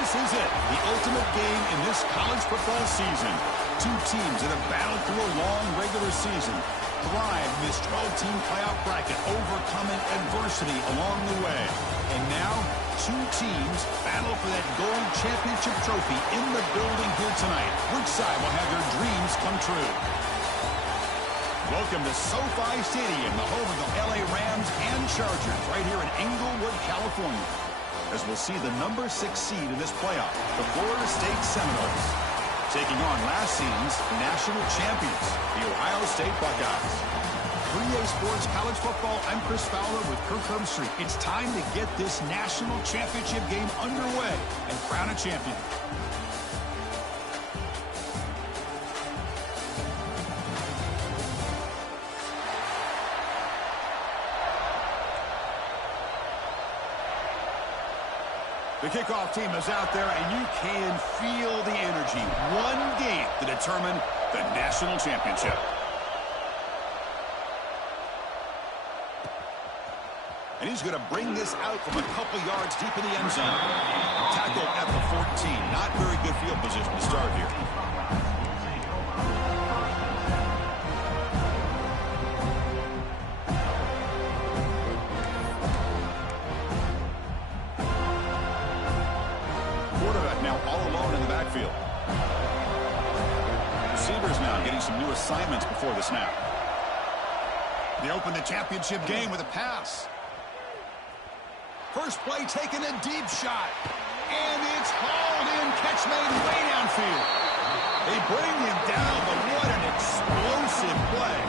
This is it, the ultimate game in this college football season. Two teams that have battled through a long regular season, thrived in this 12-team playoff bracket, overcoming adversity along the way. And now, two teams battle for that gold championship trophy in the building here tonight. Which side will have their dreams come true? Welcome to SoFi Stadium, the home of the LA Rams and Chargers, right here in Inglewood, California, as we'll see the number 6 seed in this playoff, the Florida State Seminoles, taking on last season's national champions, the Ohio State Buckeyes. 3A Sports College Football, I'm Chris Fowler with Kirk Herbstreit. It's time to get this national championship game underway and crown a champion. The kickoff team is out there, and you can feel the energy. One game to determine the national championship. And he's going to bring this out from a couple yards deep in the end zone. Tackled at the 14. Not very good field position to start here. Field. Receivers now getting some new assignments before the snap. They open the championship game with a pass. First play taken, a deep shot. And it's hauled in. Catch made way downfield. They bring him down, but what an explosive play.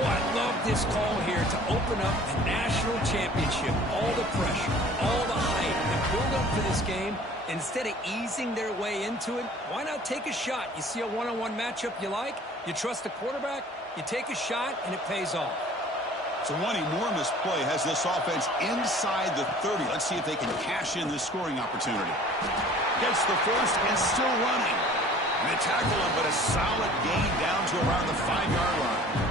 Boy, I love this call here to open up the national championship. All the pressure, all the hype, and build up for this game. Instead of easing their way into it, why not take a shot? You see a one-on-one matchup you like, you trust the quarterback, you take a shot, and it pays off. So one enormous play has this offense inside the 30. Let's see if they can cash in this scoring opportunity. Gets the first and still running. And they tackle him, but a solid gain down to around the 5-yard line.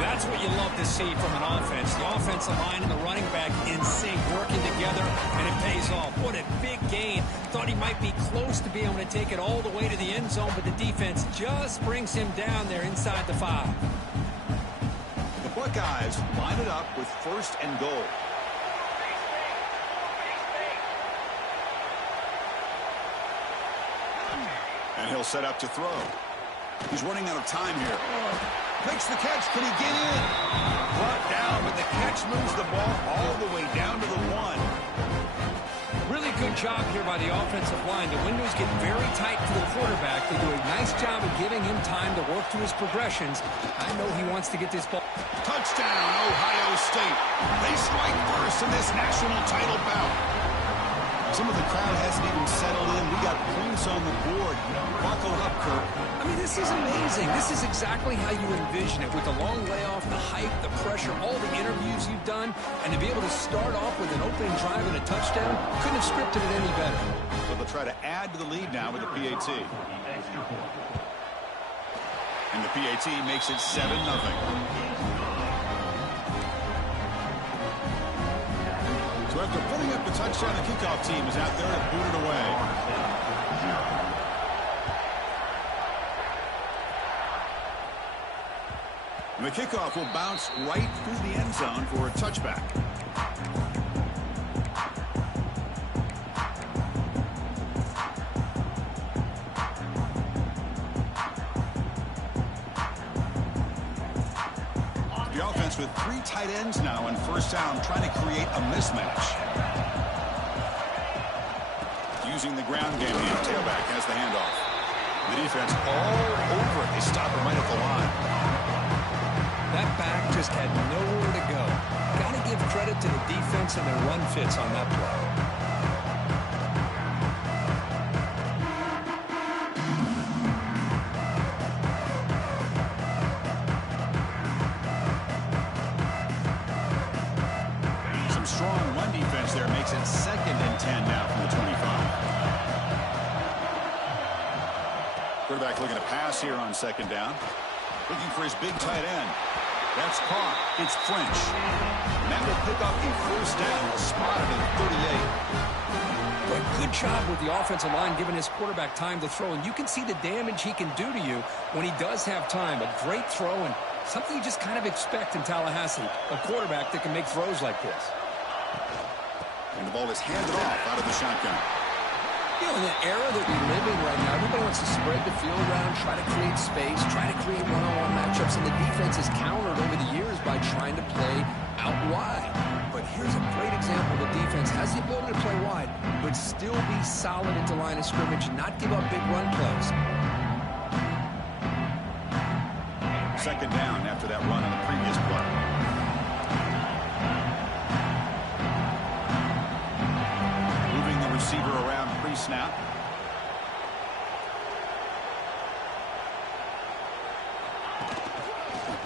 That's what you love to see from an offense. The offensive line and the running back in sync, working together, and it pays off. What a big gain. Thought he might be close to being able to take it all the way to the end zone, but the defense just brings him down there inside the 5. The Buckeyes line it up with first and goal. And he'll set up to throw. He's running out of time here. Makes the catch. Can he get in? Brought down, but the catch moves the ball all the way down to the 1. Really good job here by the offensive line. The windows get very tight for the quarterback. They do a nice job of giving him time to work through his progressions. I know he wants to get this ball. Touchdown, Ohio State. They strike first in this national title bout. Some of the crowd hasn't even settled in. We got points on the board. Buckle up, Kirk. I mean, this is amazing. This is exactly how you envision it, with the long layoff, the hype, the pressure, all the interviews you've done, and to be able to start off with an opening drive and a touchdown, couldn't have scripted it any better. So they'll try to add to the lead now with the PAT. And the PAT makes it 7-0. So after putting up the touchdown, the kickoff team is out there to boot it away. And the kickoff will bounce right through the end zone for a touchback. The offense with 3 tight ends now on first down, trying to create a mismatch. Using the ground game, the tailback has the handoff. The defense all over it. They stop him right at the line. That back just had nowhere to go. Got to give credit to the defense and their run fits on that play. Strong run defense there makes it 2nd and 10 now from the 25. Quarterback looking to pass here on 2nd down. Looking for his big tight end. That's caught. It's French. And that will pick up a first down, spotted at 38. But good job with the offensive line giving his quarterback time to throw. And you can see the damage he can do to you when he does have time. A great throw and something you just kind of expect in Tallahassee. A quarterback that can make throws like this. And the ball is handed off out of the shotgun. You know, in the era that we live in right now, everybody wants to spread the field around, try to create space, try to create one-on-one matchups, and the defense is countered over the years by trying to play out wide. But here's a great example. The defense has the ability to play wide, but still be solid into line of scrimmage, not give up big run plays. Second down after that run on the previous play. Moving the receiver around pre-snap.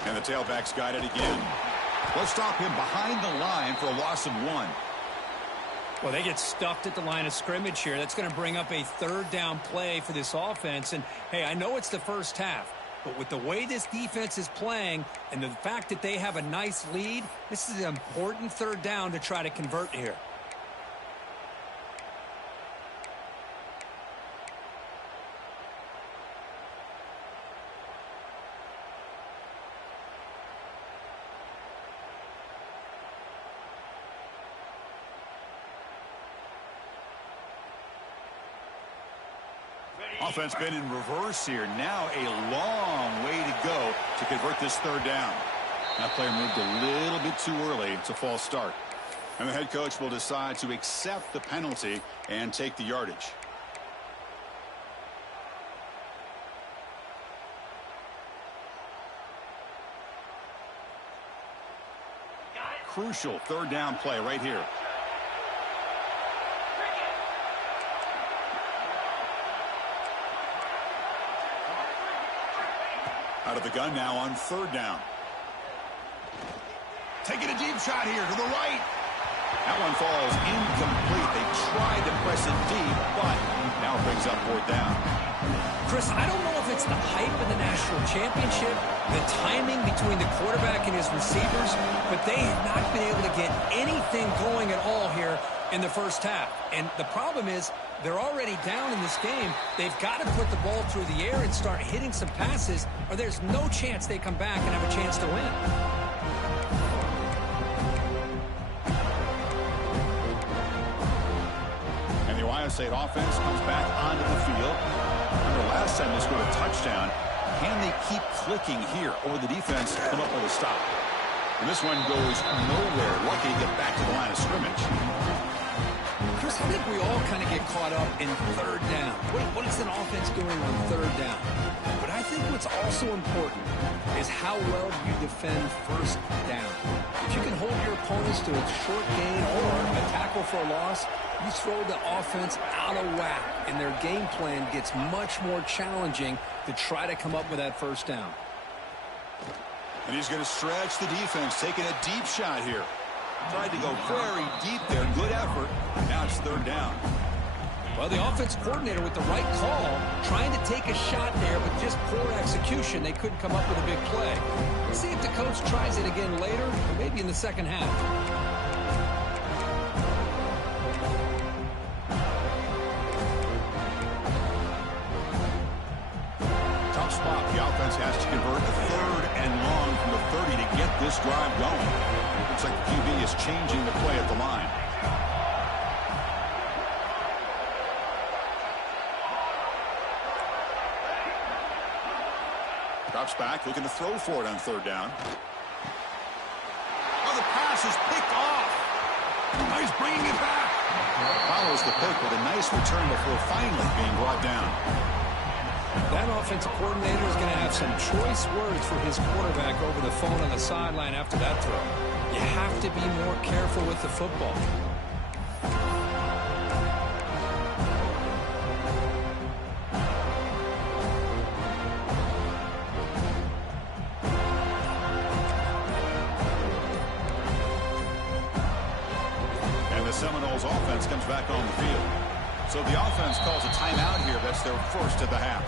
And the tailback's got it again. Let's stop him behind the line for a loss of 1. Well, they get stuffed at the line of scrimmage here. That's going to bring up a third down play for this offense. And, hey, I know it's the first half, but with the way this defense is playing and the fact that they have a nice lead, this is an important third down to try to convert here. Offense been in reverse here. Now a long way to go to convert this third down. That player moved a little bit too early. It's a false start. And the head coach will decide to accept the penalty and take the yardage. Crucial third down play right here. Out of the gun now on third down. Taking a deep shot here to the right. That one falls incomplete. They tried to press it deep, but now it brings up fourth down. Chris, I don't know if it's the hype of the national championship, the timing between the quarterback and his receivers, but they have not been able to get anything going at all here in the first half. And the problem is they're already down in this game. They've got to put the ball through the air and start hitting some passes, or there's no chance they come back and have a chance to win. And the Ohio State offense comes back onto the field. Remember last time they scored a touchdown. Can they keep clicking here, or the defense come up with a stop? And this one goes nowhere. Lucky to get back to the line of scrimmage. Chris, I think we all kind of get caught up in third down. What is an offense doing on third down? But I think what's also important is how well you defend first down. If you can hold your opponents to a short gain or a tackle for a loss, you throw the offense out of whack, and their game plan gets much more challenging to try to come up with that first down. And he's going to stretch the defense, taking a deep shot here. Tried to go very deep there. Good effort. Now it's third down. Well, the offense coordinator with the right call, trying to take a shot there, but just poor execution. They couldn't come up with a big play. Let's see if the coach tries it again later, or maybe in the second half. Tough spot. The offense has to convert a third and long from the 30 to get this drive going. Looks like the QB is changing the play at the line. Drops back, looking to throw for it on third down. Oh, the pass is picked off. Now he's bringing it back. Follows the pick with a nice return before finally being brought down. That offensive coordinator is going to have some choice words for his quarterback over the phone on the sideline after that throw. You have to be more careful with the football. And the Seminoles offense comes back on the field. So the offense calls a timeout here. That's their first of the half.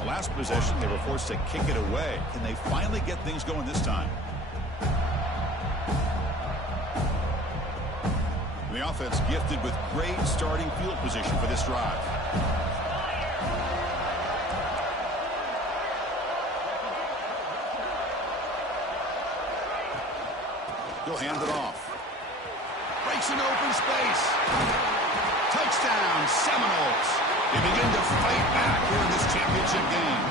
The last possession, they were forced to kick it away. Can they finally get things going this time? The The offense gifted with great starting field position for this drive. He'll hand it off. Breaks an open space. Touchdown, Seminoles. They begin to fight back here in this championship game.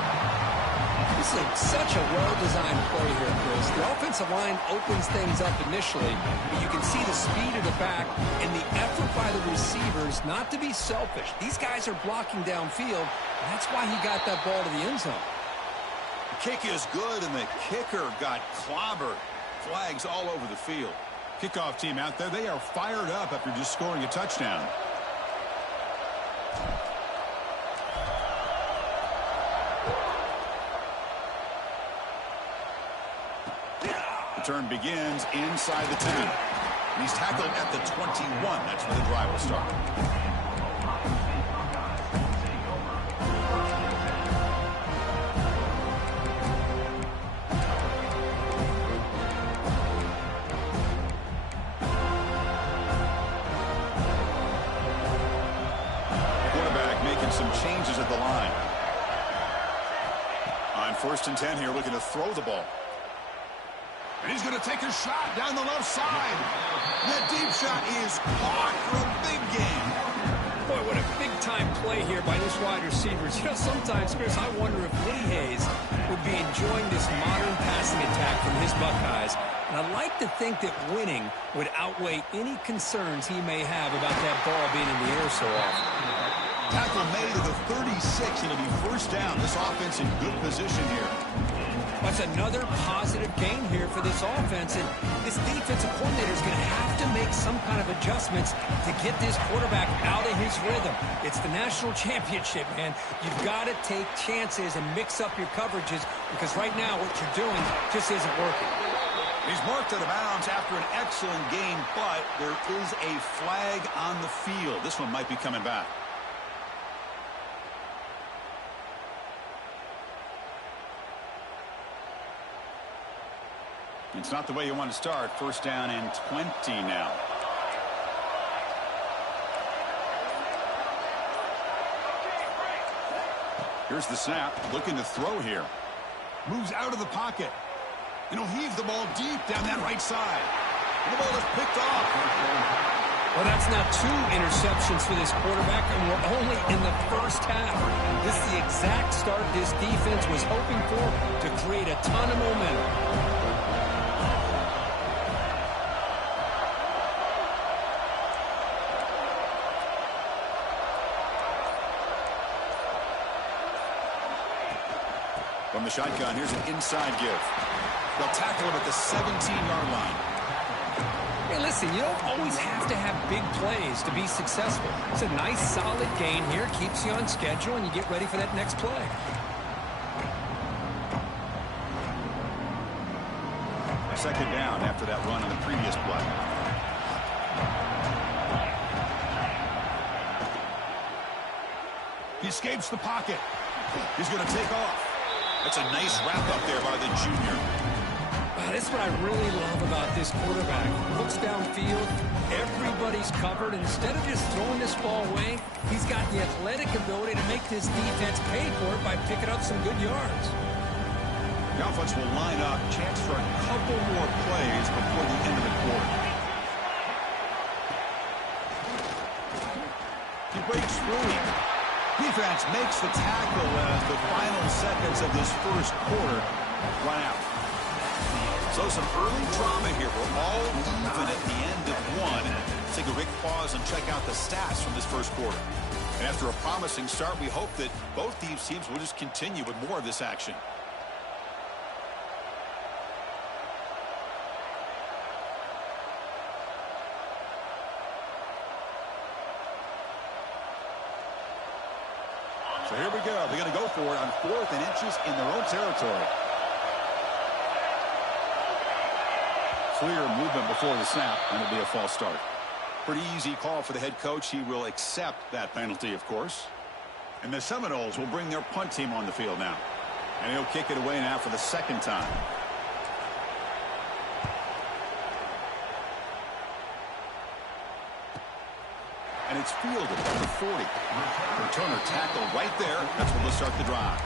This is such a well-designed play here, Chris. The offensive line opens things up initially, but you can see the speed of the back and the effort by the receivers not to be selfish. These guys are blocking downfield, and that's why he got that ball to the end zone. The kick is good, and the kicker got clobbered. Flags all over the field. Kickoff team out there, they are fired up after just scoring a touchdown. Return begins inside the 10. And he's tackled at the 21. That's where the drive will start. Quarterback making some changes at the line. On 1st and 10 here, looking to throw the ball. And he's going to take a shot down the left side. That deep shot is caught for a big gain. Boy, what a big-time play here by this wide receivers. You know, sometimes, Chris, I wonder if Woody Hayes would be enjoying this modern passing attack from his Buckeyes. And I'd like to think that winning would outweigh any concerns he may have about that ball being in the air so often. Tackle made to the 36, and it'll be first down. This offense in good position here. That's another positive gain here for this offense, and this defensive coordinator is going to have to make some kind of adjustments to get this quarterback out of his rhythm. It's the national championship, man. You've got to take chances and mix up your coverages, because right now what you're doing just isn't working. He's marked out of bounds after an excellent game, but there is a flag on the field. This one might be coming back. It's not the way you want to start. First down and 20 now. Here's the snap. Looking to throw here. Moves out of the pocket. And he'll heave the ball deep down that right side. And the ball is picked off. Well, that's now 2 interceptions for this quarterback, and we're only in the first half. This is the exact start this defense was hoping for to create a ton of momentum. From the shotgun, here's an inside give. They'll tackle him at the 17-yard line. Hey, listen, you don't always have to have big plays to be successful. It's a nice, solid gain here. Keeps you on schedule, and you get ready for that next play. Second down after that run on the previous play. He escapes the pocket. He's going to take off. That's a nice wrap-up there by the junior. That's what I really love about this quarterback. Looks downfield, everybody's covered. Instead of just throwing this ball away, he's got the athletic ability to make this defense pay for it by picking up some good yards. The offense will line up. Chance for a couple more plays before the end of the quarter. He breaks through. Defense makes the tackle as the final seconds of this first quarter run out. So some early drama here. We're all even at the end of one. Let's take a quick pause and check out the stats from this first quarter. And after a promising start, we hope that both these teams will just continue with more of this action. So here we go. They're going to go for it on 4th and inches in their own territory. Clear movement before the snap, and it'll be a false start. Pretty easy call for the head coach. He will accept that penalty, of course. And the Seminoles will bring their punt team on the field now. And he'll kick it away now for the second time. it's fielded at the 40. Returner tackle right there. That's where they'll start the drive.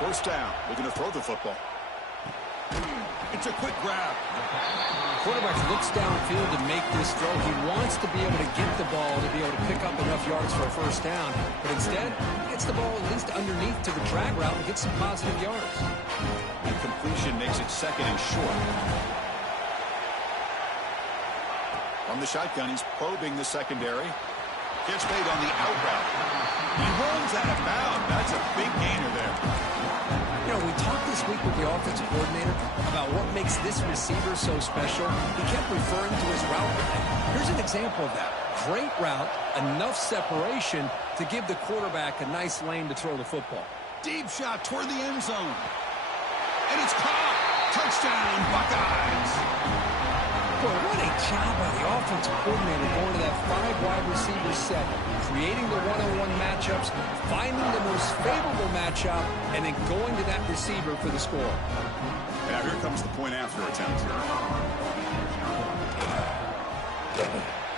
First down. Looking to throw the football. It's a quick grab. Quarterback looks downfield to make this throw. He wants to be able to get the ball to be able to pick up enough yards for a first down. But instead, he gets the ball at least underneath to the drag route and gets some positive yards. And completion makes it second and short. From the shotgun, he's probing the secondary. Gets made on the out route. He runs out of bounds. That's a big gainer there. You know, we talked this week with the offensive coordinator about what makes this receiver so special. He kept referring to his route. Here's an example of that. Great route, enough separation to give the quarterback a nice lane to throw the football. Deep shot toward the end zone. And it's caught. Touchdown, Buckeyes. Boy, what a job by the offensive coordinator going to that 5 wide receiver set, creating the one-on-one matchups, finding the most favorable matchup, and then going to that receiver for the score. Now here comes the point after attempt.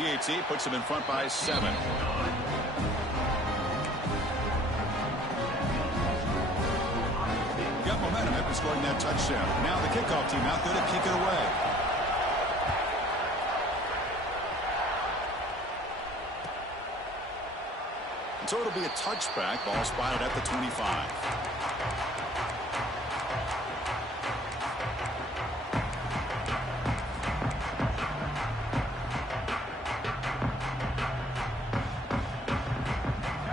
PAT puts him in front by 7. Got momentum after scoring that touchdown. Now the kickoff team out there to kick it away. So it'll be a touchback. Ball spotted at the 25.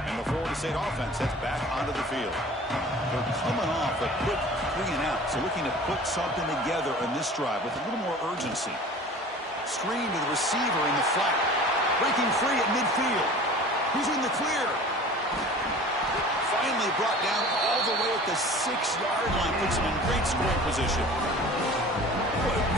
And the Florida State offense heads back onto the field. They're coming off a quick 3 and out. So looking to put something together in this drive with a little more urgency. Screen to the receiver in the flat. Breaking free at midfield. Who's in the clear? Finally brought down all the way at the 6-yard line. Puts him in great scoring position.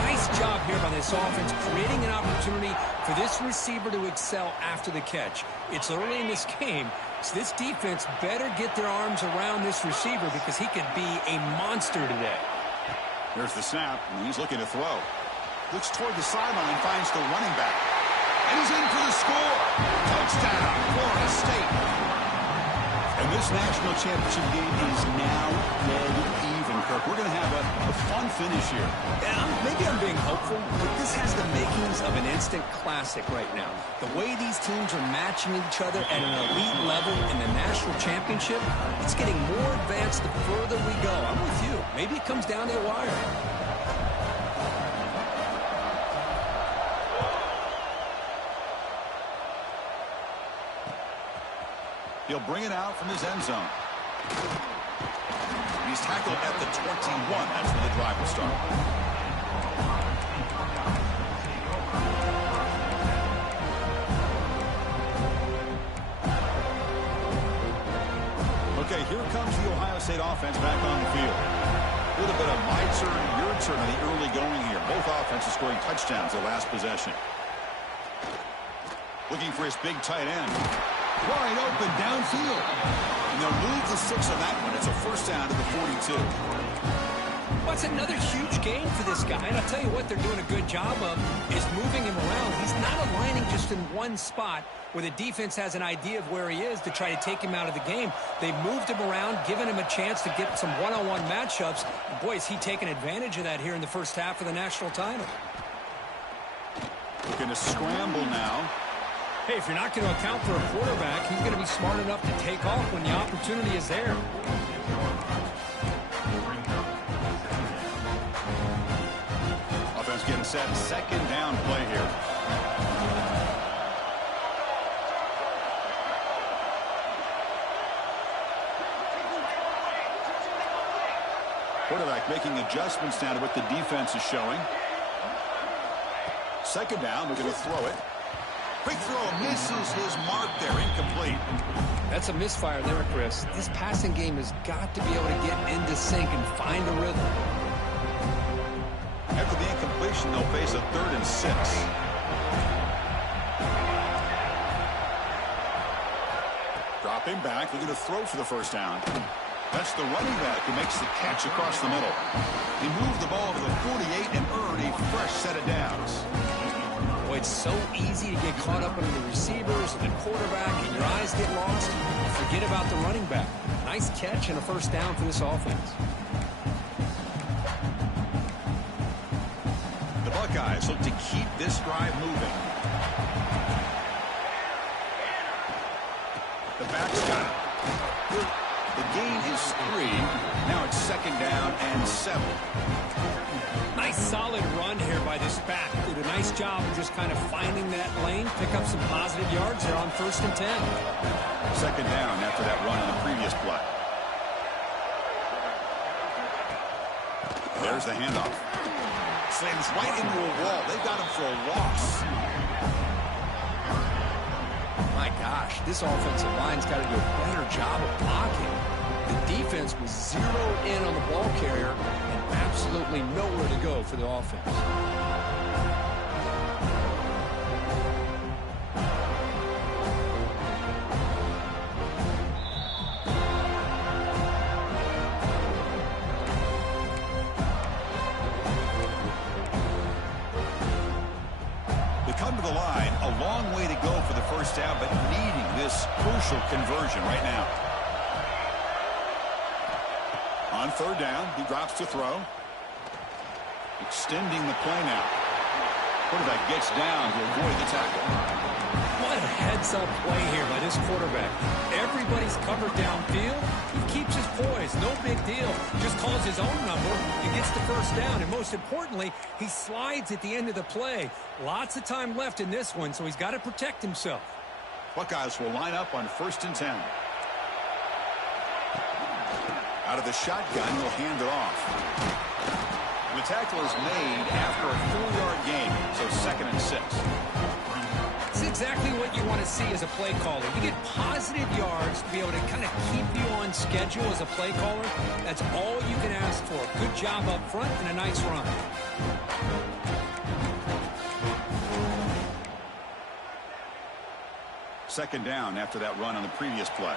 Nice job here by this offense, creating an opportunity for this receiver to excel after the catch. It's early in this game, so this defense better get their arms around this receiver because he could be a monster today. There's the snap, and he's looking to throw. Looks toward the sideline, finds the running back. And he's in for the score. Touchdown, Florida State. And this national championship game is now dead even, Kirk. We're going to have a fun finish here. Yeah, maybe I'm being hopeful, but this has the makings of an instant classic right now. The way these teams are matching each other at an elite level in the national championship, it's getting more advanced the further we go. I'm with you. Maybe it comes down to the wire. He'll bring it out from his end zone. He's tackled at the 21. That's where the drive will start. Okay, here comes the Ohio State offense back on the field. A little bit of my turn, your turn in the early going here. Both offenses scoring touchdowns their last possession. Looking for his big tight end. Wide open downfield. And they'll move the 6 on that one. It's a first down to the 42. Well, it's another huge game for this guy. And I'll tell you what they're doing a good job of is moving him around. He's not aligning just in one spot where the defense has an idea of where he is to try to take him out of the game. They moved him around, given him a chance to get some one-on-one matchups. And boy, is he taking advantage of that here in the first half of the national title. Looking to scramble now. Hey, if you're not going to account for a quarterback, he's going to be smart enough to take off when the opportunity is there. Offense getting set. Second down play here. Quarterback making adjustments now to what the defense is showing. Second down, we're going to throw it. Quick throw, misses his mark there, incomplete. That's a misfire there, Chris. This passing game has got to be able to get into sync and find a rhythm. After the incomplete incompletion. They'll face a 3rd and 6. Dropping back, looking to throw for the first down. That's the running back who makes the catch across the middle. He moved the ball to the 48 and earned a fresh set of downs. Boy, it's so easy to get caught up under the receivers and the quarterback, and your eyes get lost. You forget about the running back. Nice catch and a first down for this offense. The Buckeyes look to keep this drive moving. The back's got it. The gain is 3. Now it's 2nd down and 7. Nice solid run here by this back. Did a nice job of just kind of finding that lane, pick up some positive yards there on 1st and 10. 2nd down after that run on the previous play. There's the handoff. Slams right into a wall. They got him for a loss. My gosh, this offensive line's got to do a better job of blocking. The defense was zeroed in on the ball carrier and absolutely nowhere to go for the offense. They come to the line, a long way to go for the first down, but needing this crucial conversion right now. On 3rd down, he drops to throw. Extending the play now. Quarterback gets down to avoid the tackle. What a heads-up play here by this quarterback. Everybody's covered downfield. He keeps his poise. No big deal. Just calls his own number and gets the first down. And most importantly, he slides at the end of the play. Lots of time left in this one, so he's got to protect himself. Buckeyes will line up on 1st and 10. Out of the shotgun, he'll hand it off. The tackle is made after a 4-yard gain, so 2nd and 6. It's exactly what you want to see as a play caller. You get positive yards to be able to kind of keep you on schedule as a play caller. That's all you can ask for. Good job up front and a nice run. Second down after that run on the previous play.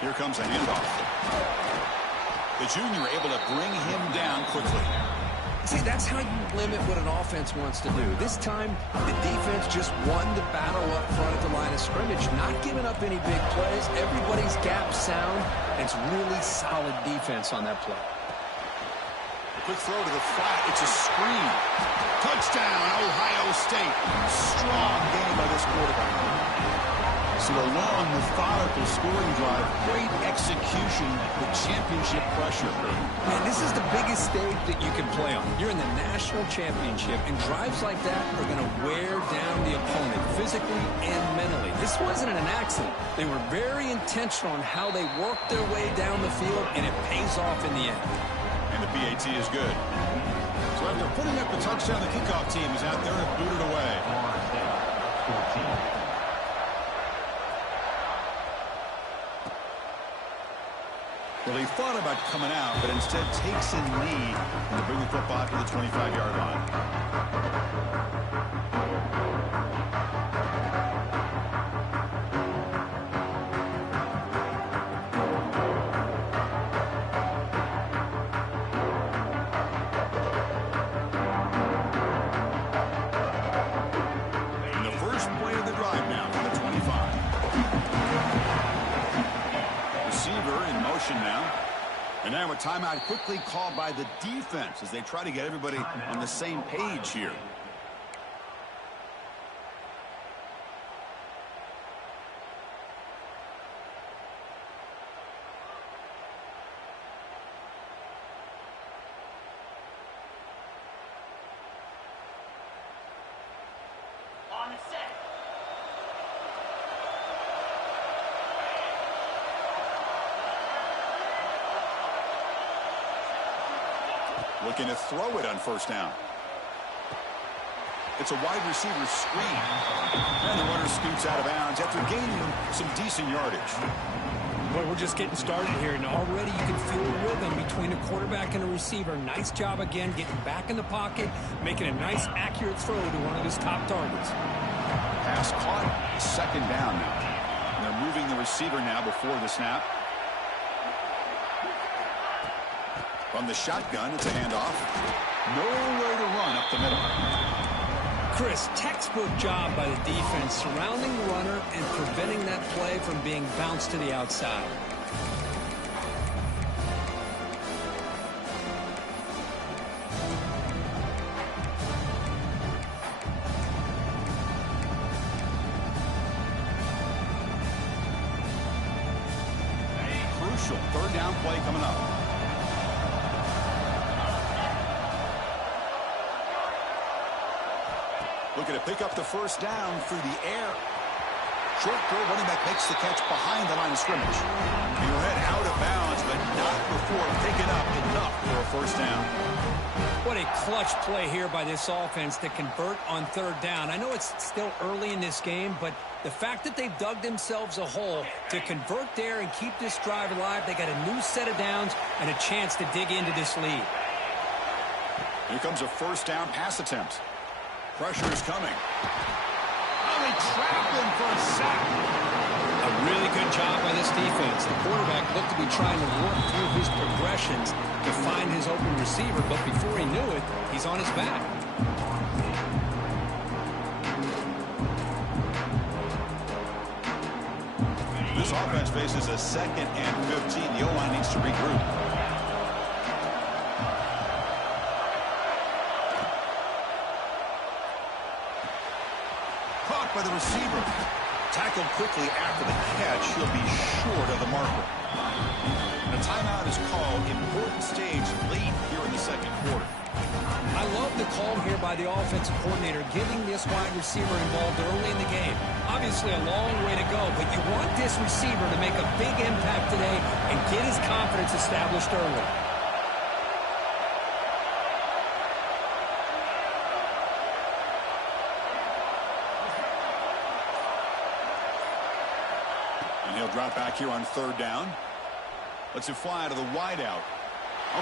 Here comes a handoff. The junior able to bring him down quickly. See, that's how you limit what an offense wants to do. This time, the defense just won the battle up front at the line of scrimmage, not giving up any big plays. Everybody's gap sound, and it's really solid defense on that play. A quick throw to the flat. It's a screen. Touchdown, Ohio State. Strong game by this quarterback. So a long, methodical scoring drive, great execution with championship pressure. Man, this is the biggest stage that you can play on. You're in the national championship, and drives like that are going to wear down the opponent physically and mentally. This wasn't an accident. They were very intentional on how they worked their way down the field, and it pays off in the end. And the PAT is good. So after putting up the touchdown, the kickoff team is out there and booted away. Well, he thought about coming out, but instead takes a knee to bring the football to the 25-yard line. And the first play of the drive now from the 25. Receiver in motion now. And now a timeout quickly called by the defense as they try to get everybody on the same page here. On the set. Looking to throw it on first down. It's a wide receiver screen. And the runner scoots out of bounds after gaining some decent yardage. Well, we're just getting started here, and already you can feel a rhythm between a quarterback and a receiver. Nice job again getting back in the pocket, making a nice, accurate throw to one of his top targets. Pass caught. Second down now. And they're moving the receiver now before the snap. From the shotgun, it's a handoff. Nowhere to run up the middle. Chris, textbook job by the defense surrounding the runner and preventing that play from being bounced to the outside. Crucial third down play coming up. Looking to pick up the first down through the air. Short throw, running back makes the catch behind the line of scrimmage. He'll head out of bounds, but not before picking up enough for a first down. What a clutch play here by this offense to convert on third down. I know it's still early in this game, but the fact that they've dug themselves a hole to convert there and keep this drive alive, they got a new set of downs and a chance to dig into this lead. Here comes a first down pass attempt. Pressure is coming. Oh, they trap him for a sack. A really good job by this defense. The quarterback looked to be trying to work through his progressions to find his open receiver, but before he knew it, he's on his back. This offense faces a 2nd and 15. The O-line needs to regroup. By the receiver. Tackled quickly after the catch. He'll be short of the marker. A timeout is called. Important stage late here in the second quarter. I love the call here by the offensive coordinator, getting this wide receiver involved early in the game. Obviously a long way to go, but you want this receiver to make a big impact today and get his confidence established early. He'll drop back here on third down. Lets it fly to the wideout.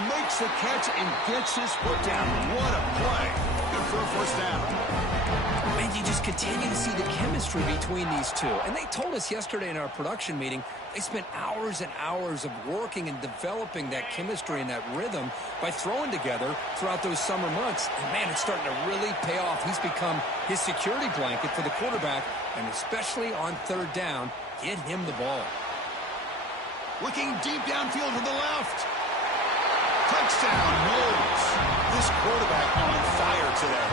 Makes the catch and gets his foot down. What a play. Good for a first down. And you just continue to see the chemistry between these two. And they told us yesterday in our production meeting, they spent hours and hours of working and developing that chemistry and that rhythm by throwing together throughout those summer months. And, man, it's starting to really pay off. He's become his security blanket for the quarterback, and especially on third down, get him the ball. Looking deep downfield to the left. Touchdown, Knowles. This quarterback on fire today.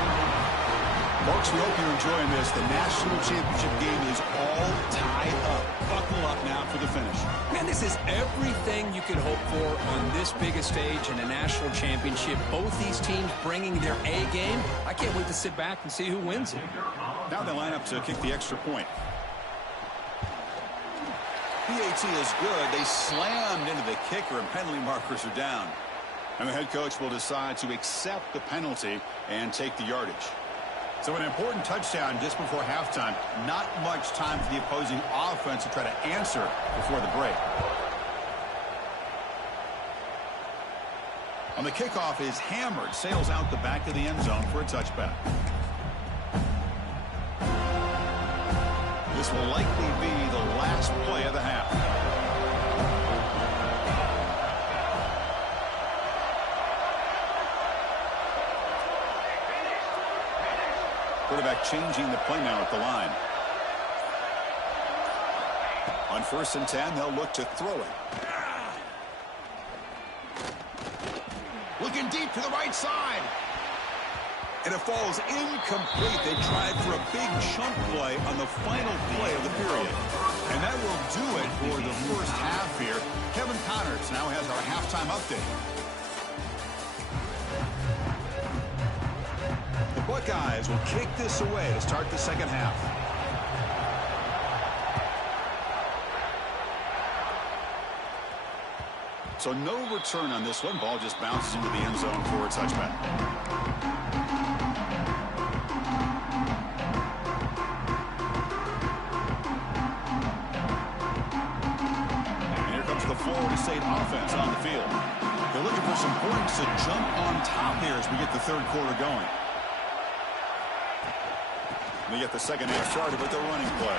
Folks, we hope you're enjoying this. The national championship game is all tied up. Buckle up now for the finish. Man, this is everything you could hope for on this biggest stage in a national championship. Both these teams bringing their A game. I can't wait to sit back and see who wins it. Now they line up to kick the extra point. PAT is good. They slammed into the kicker, and penalty markers are down. And the head coach will decide to accept the penalty and take the yardage. So an important touchdown just before halftime. Not much time for the opposing offense to try to answer before the break. On the kickoff is hammered. Sails out the back of the end zone for a touchback. This will likely be the last play of the half. Quarterback changing the play now at the line. On 1st and 10, they'll look to throw it. Looking deep to the right side. And it falls incomplete. They tried for a big chunk play on the final play of the period. And that will do it for the first half here. Kevin Connors now has our halftime update. The Buckeyes will kick this away to start the second half. So no return on this one. Ball just bounces into the end zone for a touchback. Florida State offense on the field. They're looking for some points to jump on top here as we get the third quarter going. We get the second half started with the running play.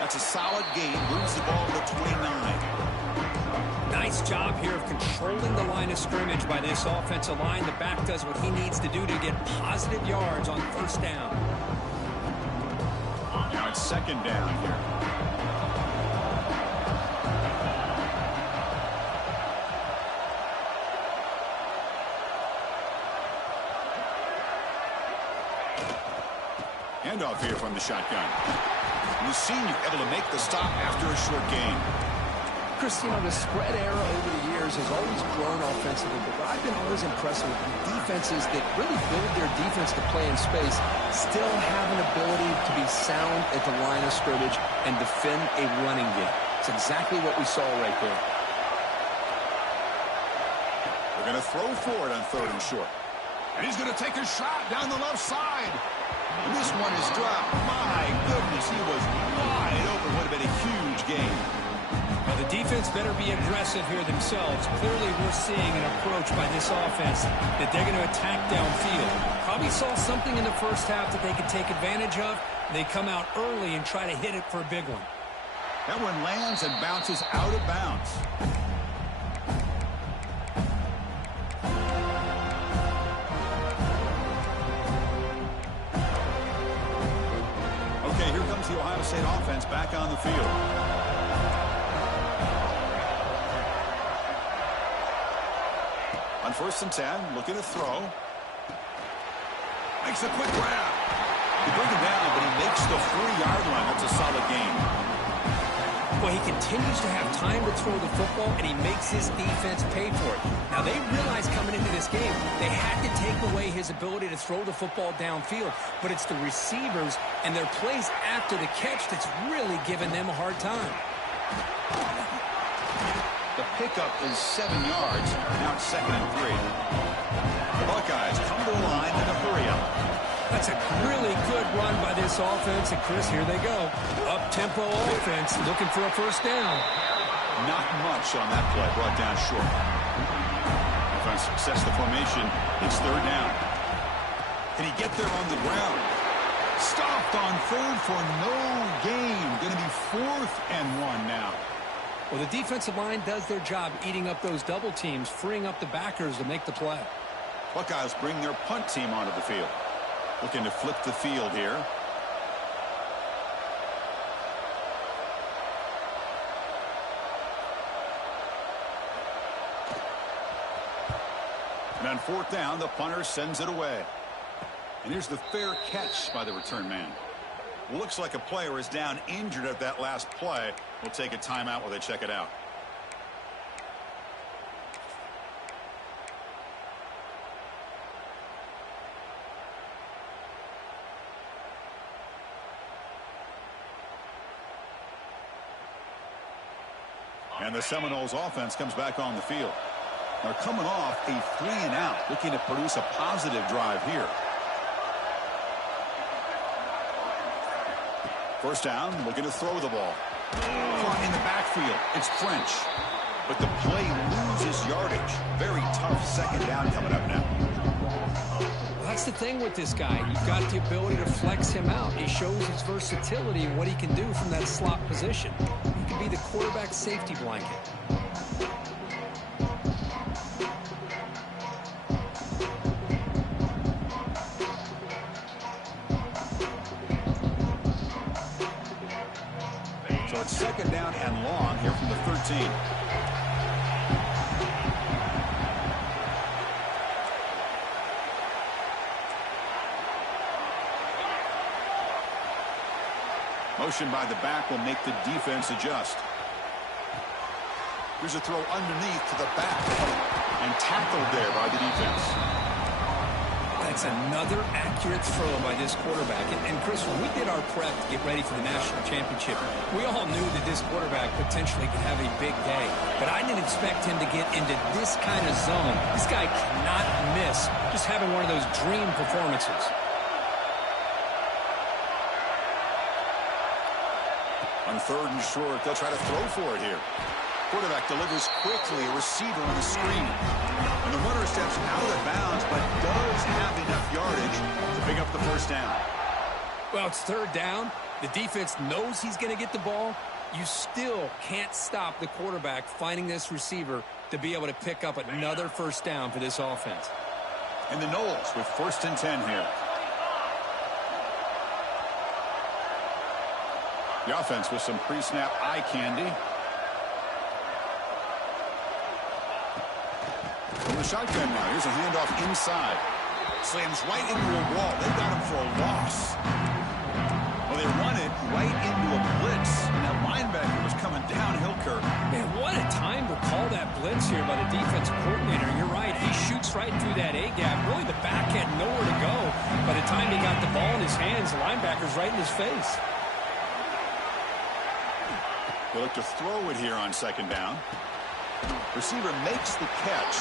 That's a solid gain. Moves the ball to 29. Nice job here of controlling the line of scrimmage by this offensive line. The back does what he needs to do to get positive yards on first down. Now it's second down here. Handoff here from the shotgun. And the senior able to make the stop after a short gain. Chris, you know, the spread era over the years has always grown offensively, but I've been always impressed with defenses that really build their defense to play in space, still have an ability to be sound at the line of scrimmage and defend a running game. It's exactly what we saw right there. They're going to throw for it on third and short. And he's going to take a shot down the left side. And this one is dropped. My goodness, he was wide open. Would have been a huge game. Well, the defense better be aggressive here themselves. Clearly, we're seeing an approach by this offense that they're going to attack downfield. Probably saw something in the first half that they could take advantage of. They come out early and try to hit it for a big one. That one lands and bounces out of bounds. Okay, here comes the Ohio State offense back on the field. On 1st and 10, looking to throw. Makes a quick grab. He brings him down, but he makes the 40-yard line. That's a solid gain. Well, he continues to have time to throw the football, and he makes his defense pay for it. Now, they realized coming into this game, they had to take away his ability to throw the football downfield, but it's the receivers and their plays after the catch that's really giving them a hard time. The pickup is 7 yards. Now it's 2nd and 3. The Buckeyes come to the line in a hurry up. That's a really good run by this offense. And, Chris, here they go. Up-tempo offense looking for a first down. Not much on that play. Brought down short. If on success the formation, it's third down. Can he get there on the ground? Stopped on third for no gain. Going to be 4th and 1 now. Well, the defensive line does their job eating up those double teams, freeing up the backers to make the play. Buckeyes bring their punt team onto the field. Looking to flip the field here. And on 4th down, the punter sends it away. And here's the fair catch by the return man. Looks like a player is down injured at that last play. We'll take a timeout while they check it out. And the Seminoles offense comes back on the field. They're coming off a 3-and-out, looking to produce a positive drive here. First down, looking to throw the ball. Caught in the backfield. It's French. But the play loses yardage. Very tough second down coming up now. That's the thing with this guy. You've got the ability to flex him out. He shows his versatility and what he can do from that slot position. He can be the quarterback safety blanket. So it's second down and long here from the 13. Motion by the back will make the defense adjust. Here's a throw underneath to the back. And tackled there by the defense. That's another accurate throw by this quarterback. And Chris, when we did our prep to get ready for the national championship, we all knew that this quarterback potentially could have a big day. But I didn't expect him to get into this kind of zone. This guy cannot miss just having one of those dream performances. On 3rd and short, they'll try to throw for it here. quarterback delivers quickly, a receiver on a screen. And the runner steps out of bounds, but does have enough yardage to pick up the first down. Well, it's third down. The defense knows he's going to get the ball. You still can't stop the quarterback finding this receiver to be able to pick up another first down for this offense. And the Knowles with 1st and 10 here. The offense with some pre-snap eye candy. From the shotgun now, here's a handoff inside. Slams right into a wall. They got him for a loss. Well, they run it right into a blitz. And that linebacker was coming downhill, Kirk. Man, what a time to call that blitz here by the defensive coordinator. You're right. He shoots right through that A-gap. Really, the back had nowhere to go. By the time he got the ball in his hands, the linebacker's right in his face. They look to throw it here on 2nd down. Receiver makes the catch,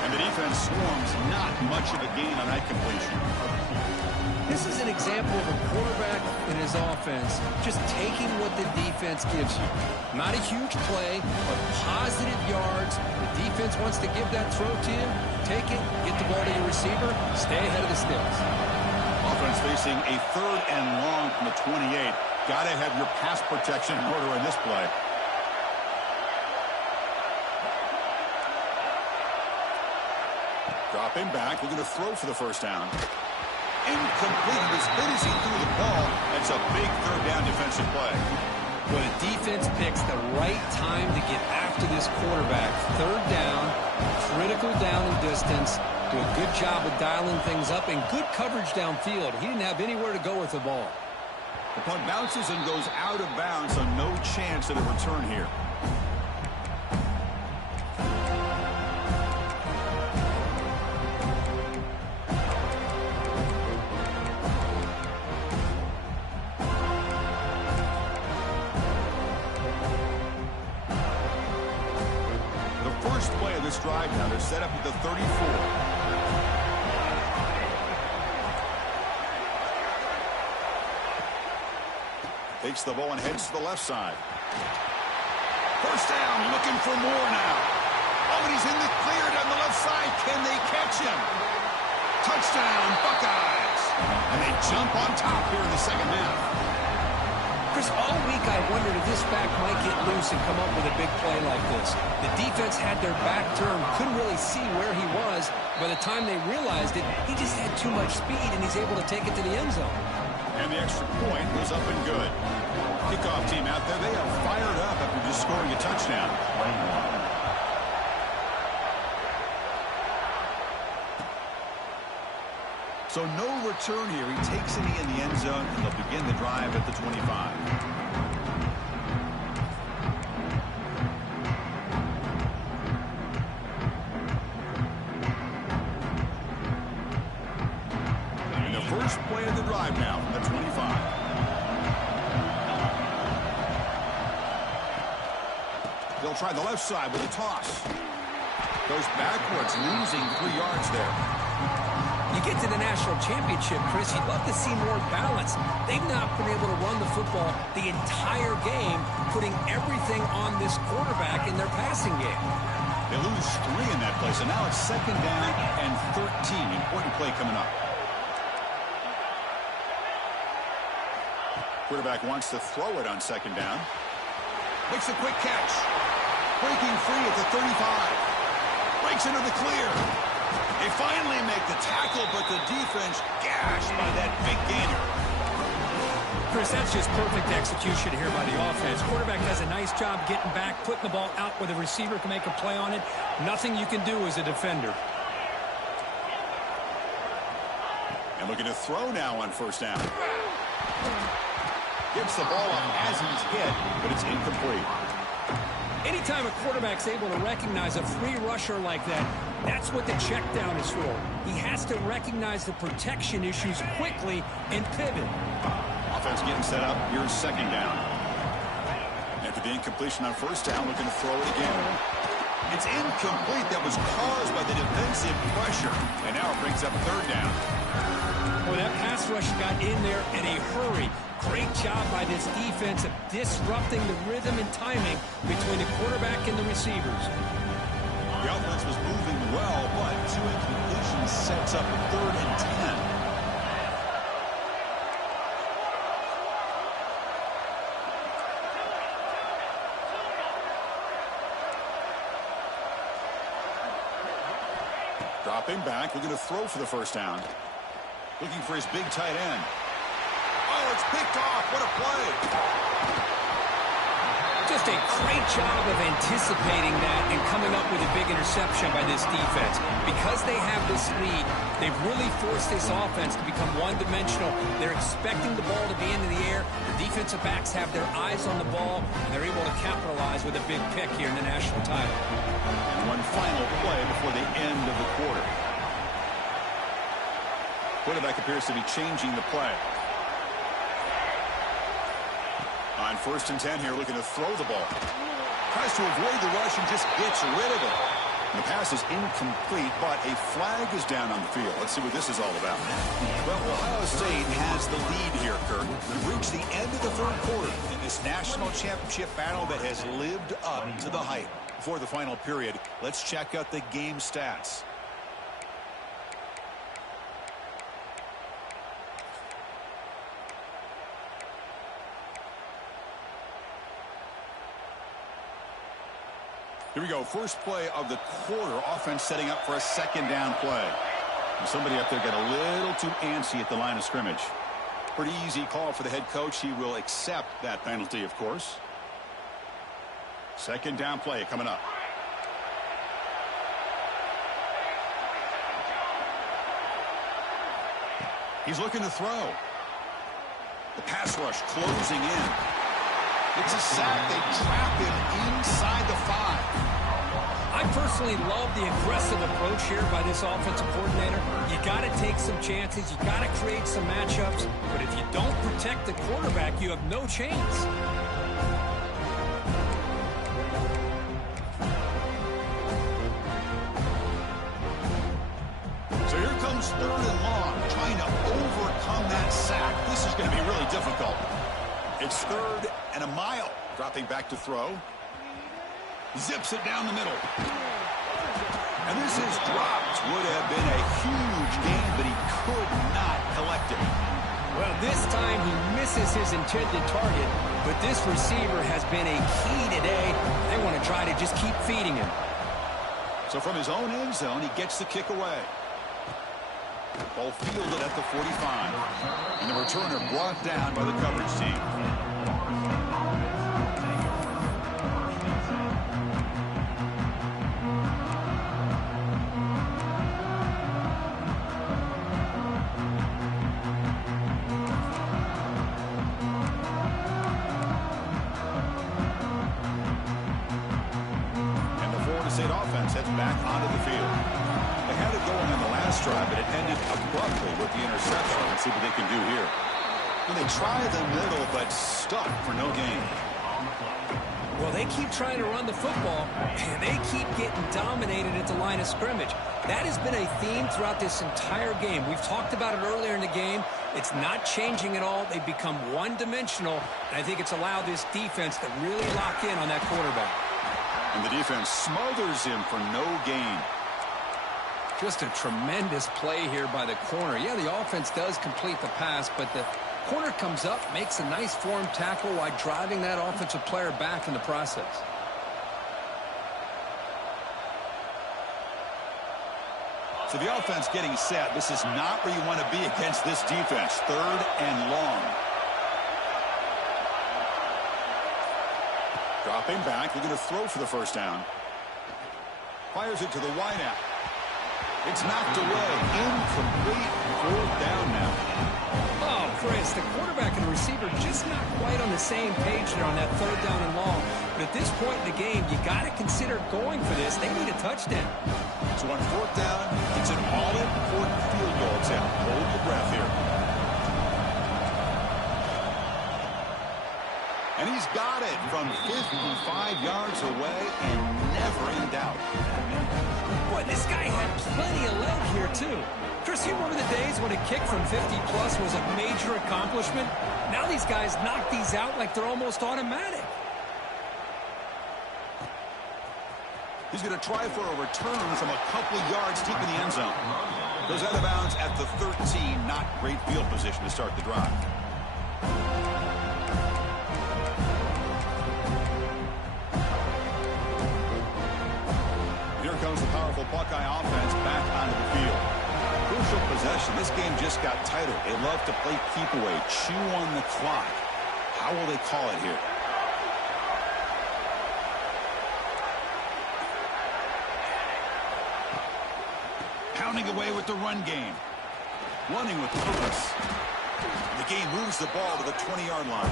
and the defense swarms not much of a gain on that completion. This is an example of a quarterback and his offense just taking what the defense gives you. Not a huge play, but positive yards. The defense wants to give that throw to you. Take it, get the ball to your receiver, stay ahead of the sticks. Offense facing a 3rd and long from the 28. Got to have your pass protection in order in this play. Dropping back, looking to throw for the first down. Incomplete. As good as he threw the ball, that's a big 3rd down defensive play. Well, the defense picks the right time to get after this quarterback. 3rd down, critical down and distance. Do a good job of dialing things up and good coverage downfield. He didn't have anywhere to go with the ball. The punt bounces and goes out of bounds, so no chance at a return here. The first play of this drive now, they're set up at the 34. Takes the ball and heads to the left side. First down, looking for more now. Oh, and he's in the clear down the left side. Can they catch him? Touchdown, Buckeyes. And they jump on top here in the 2nd half. Chris, all week I wondered if this back might get loose and come up with a big play like this. The defense had their back turned, couldn't really see where he was. By the time they realized it, he just had too much speed, and he's able to take it to the end zone. And the extra point was up and good. Kickoff team out there, they are fired up after just scoring a touchdown. So no return here. He takes it in the end zone, and they'll begin the drive at the 25. First play of the drive now from the 25. They'll try the left side with a toss. Goes backwards, losing 3 yards there. You get to the national championship, Chris, you'd love to see more balance. They've not been able to run the football the entire game, putting everything on this quarterback in their passing game. They lose 3 in that play, so now it's 2nd down and 13. Important play coming up. Quarterback wants to throw it on 2nd down. Makes a quick catch. Breaking free at the 35. Breaks into the clear. They finally make the tackle, but the defense gashed by that big gainer. Chris, that's just perfect execution here by the offense. Quarterback does a nice job getting back, putting the ball out where the receiver can make a play on it. Nothing you can do as a defender. And looking to throw now on 1st down. Gets the ball up as he's hit, but it's incomplete. Anytime a quarterback's able to recognize a free rusher like that, that's what the check down is for. He has to recognize the protection issues quickly and pivot. Offense getting set up. Here's 2nd down. After the incompletion on 1st down, looking to throw it again. It's incomplete. That was caused by the defensive pressure. And now it brings up 3rd down. Well, that pass rush got in there in a hurry. Great job by this defense of disrupting the rhythm and timing between the quarterback and the receivers. The offense was moving well, but 2 incompletions sets up 3rd and 10. Dropping back, looking to throw for the first down. Looking for his big tight end. Oh, it's picked off. What a play. Just a great job of anticipating that and coming up with a big interception by this defense. Because they have this lead, they've really forced this offense to become one-dimensional. They're expecting the ball to be into the air. The defensive backs have their eyes on the ball, and they're able to capitalize with a big pick here in the national title. And one final play before the end of the quarter. Quarterback appears to be changing the play. On 1st and 10 here, looking to throw the ball. Tries to avoid the rush and just gets rid of it. And the pass is incomplete, but a flag is down on the field. Let's see what this is all about. Well, Ohio State has the lead here, Kirk. We've reached the end of the 3rd quarter in this national championship battle that has lived up to the hype. Before the final period, let's check out the game stats. Here we go. First play of the quarter. Offense setting up for a 2nd down play. And somebody up there got a little too antsy at the line of scrimmage. Pretty easy call for the head coach. He will accept that penalty, of course. 2nd down play coming up. He's looking to throw. The pass rush closing in. It's a sack. They trap him inside the 5. I personally love the aggressive approach here by this offensive coordinator. You got to take some chances. You got to create some matchups. But if you don't protect the quarterback, you have no chance. So here comes 3rd and long, trying to overcome that sack. This is going to be really difficult. It's 3rd and a mile. Dropping back to throw. Zips it down the middle. And this is dropped. Would have been a huge gain, but he could not collect it. Well, this time he misses his intended target, but this receiver has been a key today. They want to try to just keep feeding him. So from his own end zone, he gets the kick away. Ball fielded at the 45. And the returner brought down by the coverage team. State offense heads back onto the field. They had it going on the last drive, but it ended abruptly with the interception. Let's see what they can do here. And they try the middle, but stuck for no gain. Well, they keep trying to run the football, and they keep getting dominated at the line of scrimmage. That has been a theme throughout this entire game. We've talked about it earlier in the game. It's not changing at all. They've become one-dimensional, and I think it's allowed this defense to really lock in on that quarterback. And the defense smothers him for no gain. Just a tremendous play here by the corner. Yeah, the offense does complete the pass, but the corner comes up, makes a nice form tackle while driving that offensive player back in the process. So the offense getting set. This is not where you want to be against this defense. 3rd and long. Dropping back, looking to throw for the first down. Fires it to the wideout. It's knocked away. Incomplete. 4th down now. Oh, Chris, the quarterback and the receiver just not quite on the same page there on that 3rd down and long. But at this point in the game, you got to consider going for this. They need a touchdown. So on 4th down, it's an all-important field goal attempt. Hold your breath here. And he's got it from 55 yards away and never in doubt. Boy, this guy had plenty of leg here, too. Chris, you remember the days when a kick from 50-plus was a major accomplishment? Now these guys knock these out like they're almost automatic. He's going to try for a return from a couple yards deep in the end zone. Goes out of bounds at the 13. Not great field position to start the drive. Here comes the powerful Buckeye offense back onto the field. Crucial possession. This game just got tighter. They love to play keep away, chew on the clock. How will they call it here? Pounding away with the run game. Running with purpose. The game moves the ball to the 20-yard line.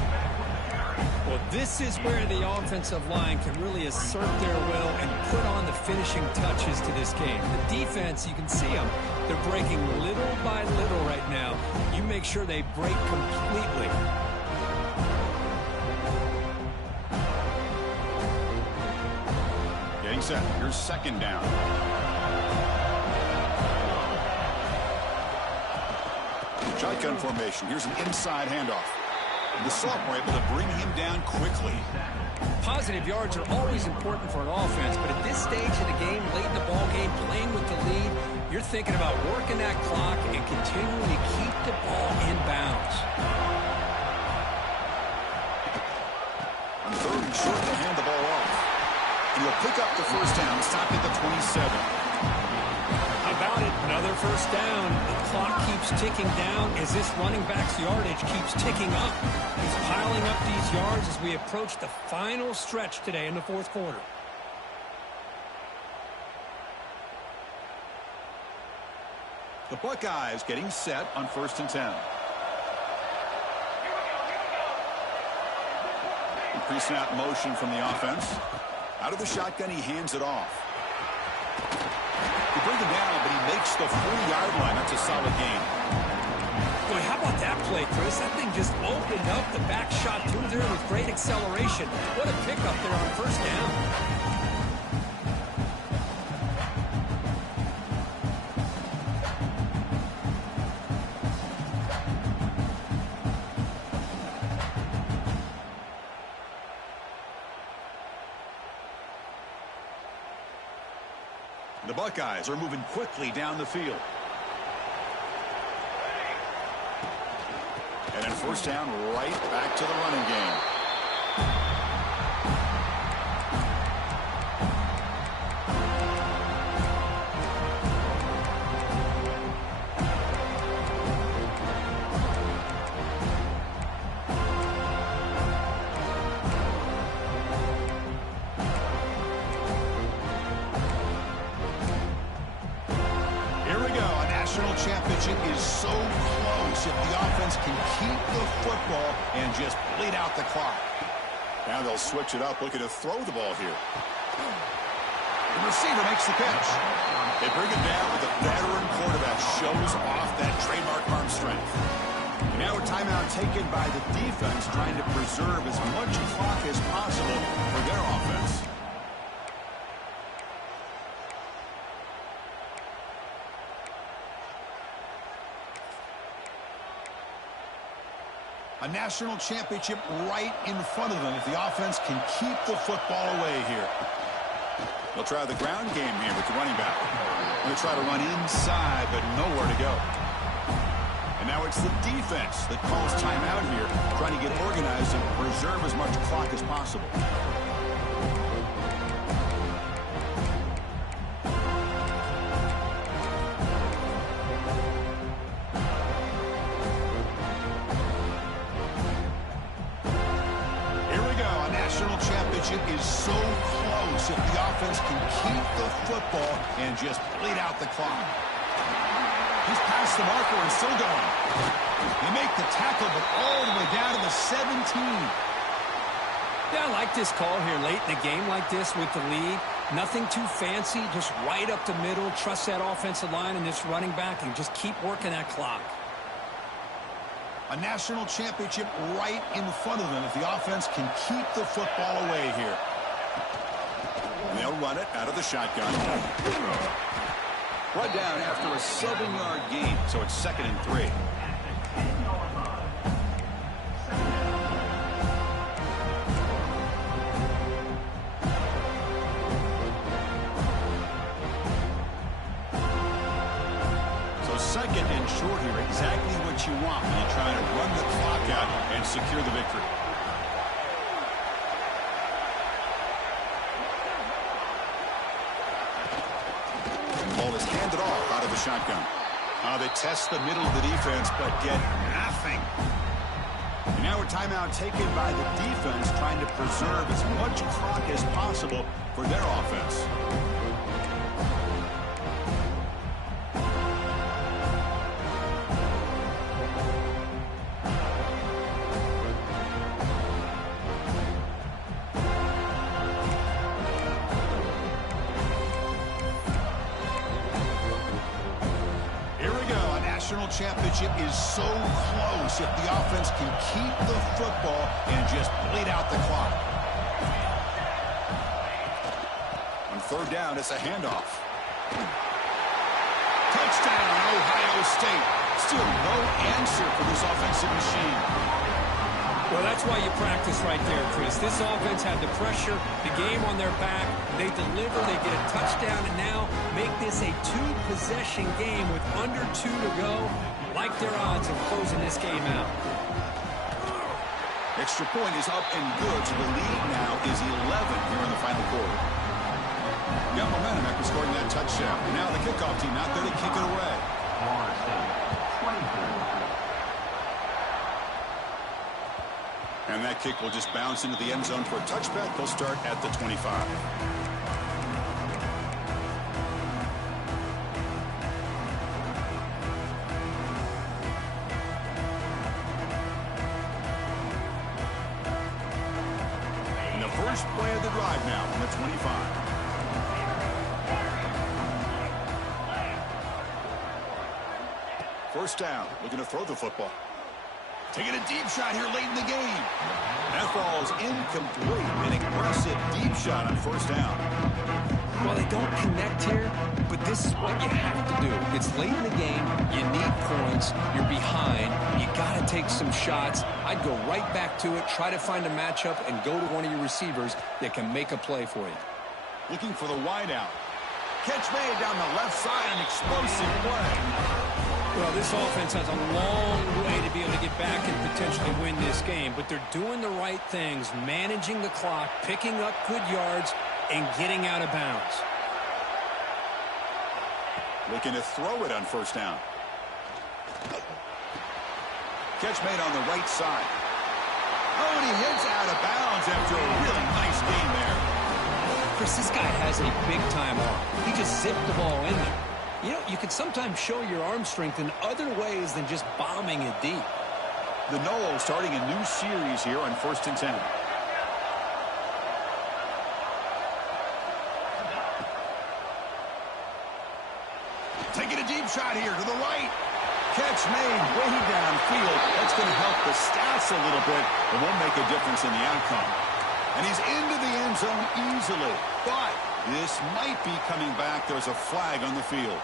Well, this is where the offensive line can really assert their will and put on the finishing touches to this game. The defense, you can see them. They're breaking little by little right now. You make sure they break completely. Getting set. Here's second down. Shotgun formation. Here's an inside handoff. The sophomore able to bring him down quickly. Positive yards are always important for an offense, but at this stage of the game, late in the ball game, playing with the lead, you're thinking about working that clock and continuing to keep the ball in bounds. On third and short, they'll hand the ball off. And he'll pick up the first down, stop at the 27. About it, another first down. The clock keeps ticking down as this running back's yardage keeps ticking up. He's piling up these yards as we approach the final stretch today in the fourth quarter. The Buckeyes getting set on 1st and 10. Pre-snap motion from the offense. Out of the shotgun, he hands it off. He brings him down, but he makes the 40-yard line. That's a solid gain. Boy, how about that play, Chris? That thing just opened up. The back shot through there with great acceleration. What a pickup there on first down. The Buckeyes are moving quickly down the field. And then first down, right back to the running game. Championship is so close if the offense can keep the football and just bleed out the clock. Now they'll switch it up, looking to throw the ball here. The receiver makes the catch. They bring it down with a veteran quarterback, shows off that trademark arm strength. And now a timeout taken by the defense, trying to preserve as much clock as possible for their offense. A national championship right in front of them if the offense can keep the football away here. They'll try the ground game here with the running back. They'll try to run inside, but nowhere to go. And now it's the defense that calls timeout here, trying to get organized and preserve as much clock as possible. Is so close if the offense can keep the football and just bleed out the clock. He's past the marker and still going. They make the tackle, but all the way down to the 17. Yeah, I like this call here late in the game like this with the lead. Nothing too fancy, just right up the middle. Trust that offensive line and this running back and just keep working that clock. A national championship right in front of them if the offense can keep the football away here. And they'll run it out of the shotgun. Brought down after a 7-yard gain, so it's 2nd and 3. So 2nd and short here, exactly what you want when you're trying to run the clock out and secure the victory. Handed off out of the shotgun. They test the middle of the defense, but get nothing. And now a timeout taken by the defense, trying to preserve as much clock as possible for their offense. Championship is so close if the offense can keep the football and just bleed out the clock. On 3rd down, it's a handoff. Touchdown, Ohio State. Still no answer for this offensive machine. Well, that's why you practice right there, Chris. This offense had the pressure, the game on their back. They deliver, they get a touchdown, and now make this a 2-possession game with under 2 to go. Like their odds of closing this game out. Extra point is up and good, so the lead now is 11 here in the final quarter. Got momentum after scoring that touchdown. Now the kickoff team out there to kick it away. And that kick will just bounce into the end zone for a touchback. They'll start at the 25. And the first play of the drive now on the 25. First down, looking to throw the football. Taking a deep shot here late in the game. That ball is incomplete. An aggressive deep shot on 1st down. Well, they don't connect here, but this is what you have to do. It's late in the game. You need points. You're behind. You got to take some shots. I'd go right back to it, try to find a matchup, and go to one of your receivers that can make a play for you. Looking for the wideout. Catch made down the left side, an explosive play. Well, this offense has a long way to be able to get back and potentially win this game, but they're doing the right things, managing the clock, picking up good yards, and getting out of bounds. Looking to throw it on 1st down. Catch made on the right side. Oh, and he hits out of bounds after a really nice game there. Chris, this guy has a big-time arm. He just zipped the ball in there. You know, you can sometimes show your arm strength in other ways than just bombing it deep. The Noles starting a new series here on 1st and 10. Taking a deep shot here to the right. Catch made way downfield. That's going to help the stats a little bit. It won't make a difference in the outcome. And he's into the end zone easily. But this might be coming back. There's a flag on the field.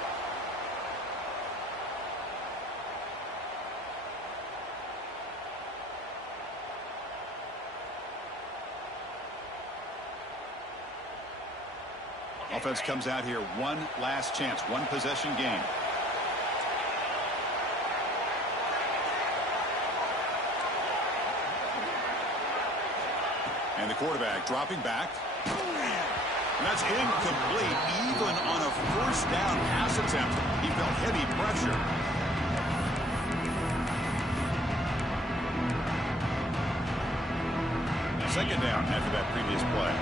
Offense comes out here, one last chance, one possession game. And the quarterback dropping back. And that's incomplete. Even on a 1st down pass attempt, he felt heavy pressure. Second down after that previous play.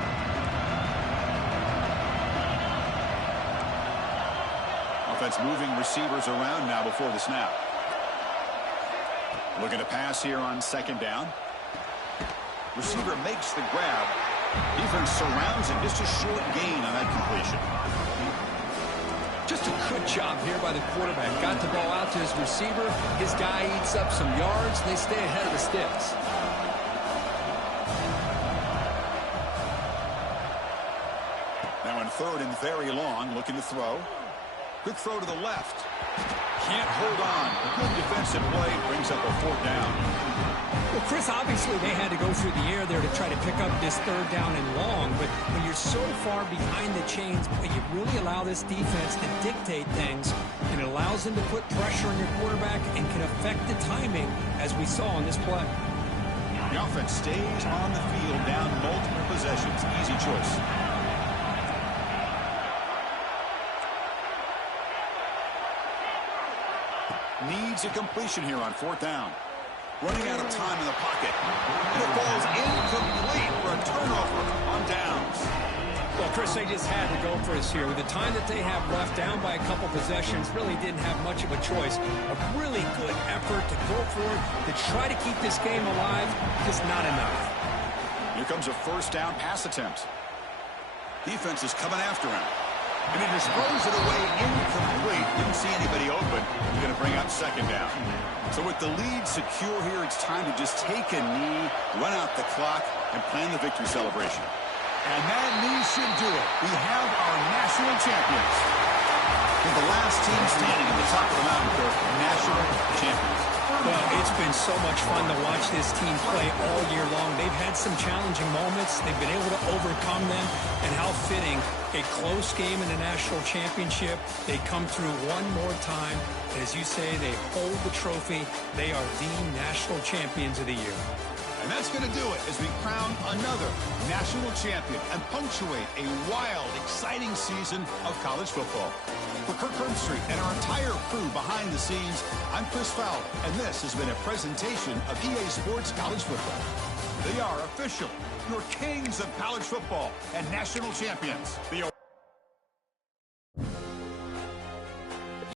Offense moving receivers around now before the snap. Looking to pass here on 2nd down. Receiver makes the grab. Defense surrounds him. Just a short gain on that completion. Just a good job here by the quarterback. Got the ball out to his receiver. His guy eats up some yards, and they stay ahead of the sticks. Now in 3rd and very long, looking to throw. Quick throw to the left. Can't hold on. A good defensive play brings up a 4th down. Well, Chris, obviously they had to go through the air there to try to pick up this 3rd down and long, but when you're so far behind the chains, you really allow this defense to dictate things, and it allows them to put pressure on your quarterback and can affect the timing, as we saw on this play. The offense stays on the field down multiple possessions. Easy choice. Needs a completion here on 4th down. Running out of time in the pocket. And it falls incomplete for a turnover on downs. Well, Chris, they just had to go for us here. With the time that they have left, down by a couple possessions, really didn't have much of a choice. A really good effort to go for it, to try to keep this game alive, just not enough. Here comes a 1st down pass attempt. Defense is coming after him. And he just throws it away incomplete. Didn't see anybody open. He's going to bring up 2nd down. So with the lead secure here, it's time to just take a knee, run out the clock, and plan the victory celebration. And that knee should do it. We have our national champions. With the last team standing at the top of the mountain, Kirk, national champions. Well, it's been so much fun to watch this team play all year long. They've had some challenging moments. They've been able to overcome them. And how fitting, a close game in the national championship. They come through one more time. And as you say, they hold the trophy. They are the national champions of the year. And that's going to do it as we crown another national champion and punctuate a wild, exciting season of college football. For Kirk Herbstreit and our entire crew behind the scenes, I'm Chris Fowler, and this has been a presentation of EA Sports College Football. They are official, your kings of college football and national champions.